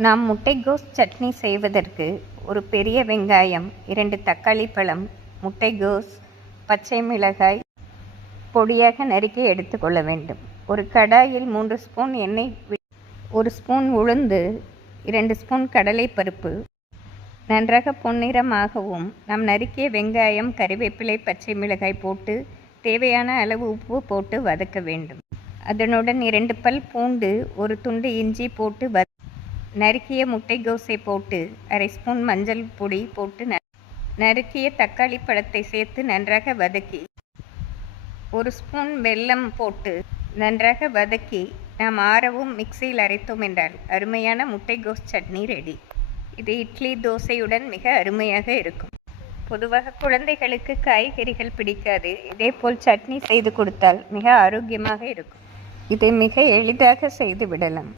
நாம் முட்டைகோஸ் சட்னி செய்வதற்கு ஒரு பெரிய வெங்காயம், 2 தக்காளி பழம், முட்டைகோஸ், பச்சை மிளகாய் பொடியாக நறுக்கி எடுத்துக்கொள்ள வேண்டும். ஒரு கடாயில் 3 ஸ்பூன் எண்ணெய், 1 ஸ்பூன் உளுந்து, 2 ஸ்பூன் கடலைப்பருப்பு நன்றாக பொன்னிறமாகவும் நாம் நறுக்கிய வெங்காயம், கறிவேப்பிலை, பச்சை மிளகாய் போட்டு தேவையான அளவு உப்பு போட்டு வதக்க வேண்டும். அதனுடன் 2 பல் பூண்டு, 1 துண்டு இஞ்சி போட்டு நறுக்கிய முட்டைகோஸை போட்டு 1/2 ஸ்பூன் மஞ்சள் பொடி போட்டு நறுக்கிய தக்காளி பழத்தை சேர்த்து நன்றாக வதக்கி 1 ஸ்பூன் வெல்லம் போட்டு நன்றாக வதக்கி நாம் ஆறவும் மிக்சியில் அரைத்தோம் என்றால் அருமையான முட்டைகோஸ் சட்னி ரெடி. இது இட்லி, தோசையுடன் மிக அருமையாக இருக்கும். பொதுவாக குழந்தைகளுக்கு காய்கறிகள் பிடிக்காது. இதேபோல் சட்னி செய்து கொடுத்தால் மிக ஆரோக்கியமாக இருக்கும். இதை மிக எளிதாக செய்து விடலாம்.